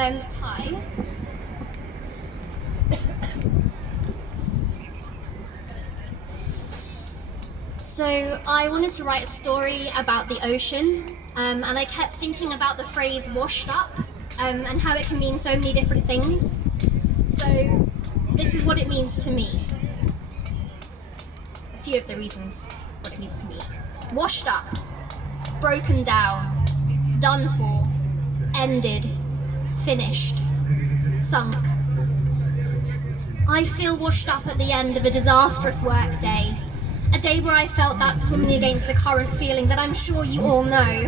Hi. So I wanted to write a story about the ocean, and I kept thinking about the phrase washed up, and how it can mean so many different things. So this is what it means to me. A few of the reasons what it means to me. Washed up, broken down, done for, ended, finished, sunk. I feel washed up at the end of a disastrous work day. A day where I felt that swimming against the current feeling that I'm sure you all know.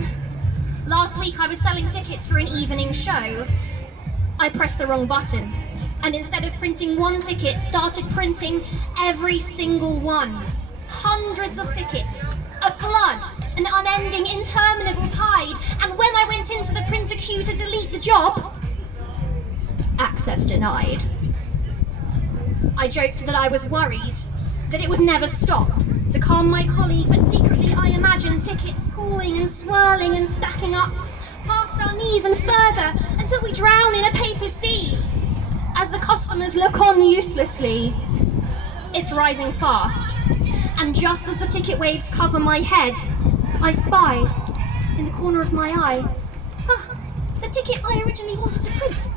Last week I was selling tickets for an evening show. I pressed the wrong button, and instead of printing one ticket, started printing every single one. Hundreds of tickets, a flood, an unending, interminable tide, and when I went into the printer queue to delete the job, access denied. I joked that I was worried that it would never stop. To calm my colleague, but secretly I imagined tickets pooling and swirling and stacking up past our knees and further until we drown in a paper sea. As the customers look on uselessly, it's rising fast. And just as the ticket waves cover my head, I spy, in the corner of my eye, the ticket I originally wanted to print.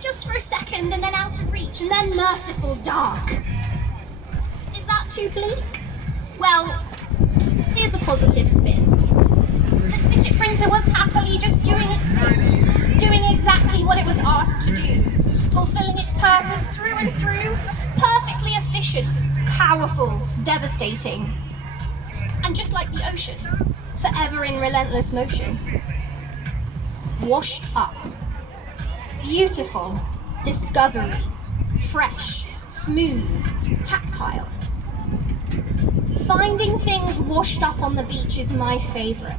Just for a second, and then out of reach, and then merciful dark. Is that too bleak? Well, here's a positive spin. The ticket printer was happily just doing its thing, doing exactly what it was asked to do, fulfilling its purpose through and through, perfectly efficient, powerful, devastating. And just like the ocean, forever in relentless motion. Washed up. Beautiful, discovery, fresh, smooth, tactile. Finding things washed up on the beach is my favourite.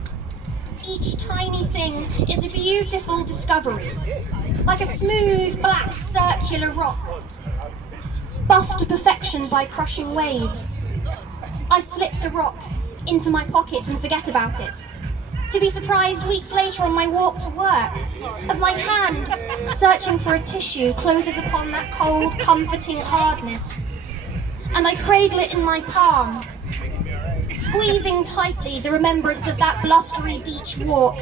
Each tiny thing is a beautiful discovery, like a smooth, black, circular rock, buffed to perfection by crushing waves. I slip the rock into my pocket and forget about it, to be surprised weeks later on my walk to work, as my hand, searching for a tissue, closes upon that cold, comforting hardness, and I cradle it in my palm, squeezing tightly. The remembrance of that blustery beach walk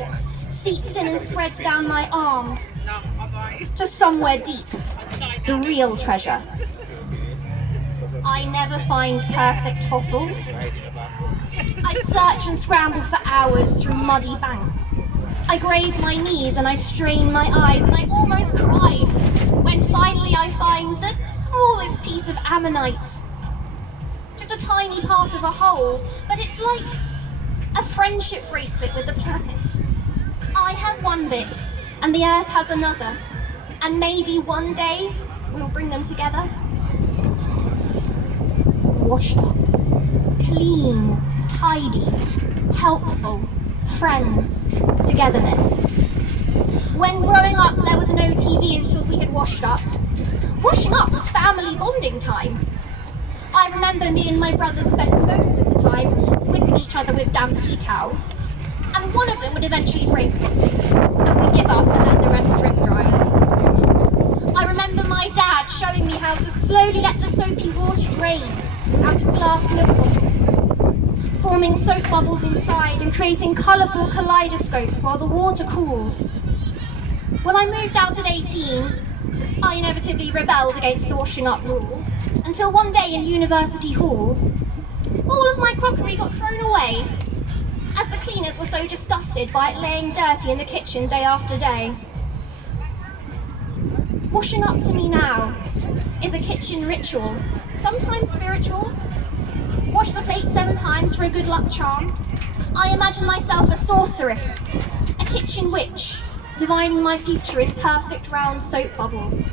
seeps in and spreads down my arm to somewhere deep, the real treasure. I never find perfect fossils. I search and scramble for hours through muddy banks. I graze my knees and I strain my eyes, and I almost cried when finally I find the smallest piece of ammonite. Just a tiny part of a whole, but it's like a friendship bracelet with the planet. I have one bit, and the Earth has another, and maybe one day we'll bring them together. Washed up, clean, tidy, helpful, friends, togetherness. When growing up, there was no TV until we had washed up. Washing up was family bonding time. I remember me and my brothers spent most of the time whipping each other with damp tea towels, and one of them would eventually break something, and we'd give up and let the rest drip dry. I remember my dad showing me how to slowly let the soapy water drain out of glass milk bottles, forming soap bubbles inside and creating colourful kaleidoscopes while the water cools. When I moved out at 18, I inevitably rebelled against the washing up rule, until one day in university halls, all of my crockery got thrown away, as the cleaners were so disgusted by it laying dirty in the kitchen day after day. Washing up to me now is a kitchen ritual, sometimes spiritual. Wash the plate 7 times for a good luck charm. I imagine myself a sorceress, a kitchen witch, divining my future in perfect round soap bubbles,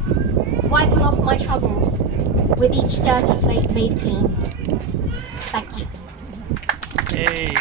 wiping off my troubles with each dirty plate made clean. Thank you. Hey.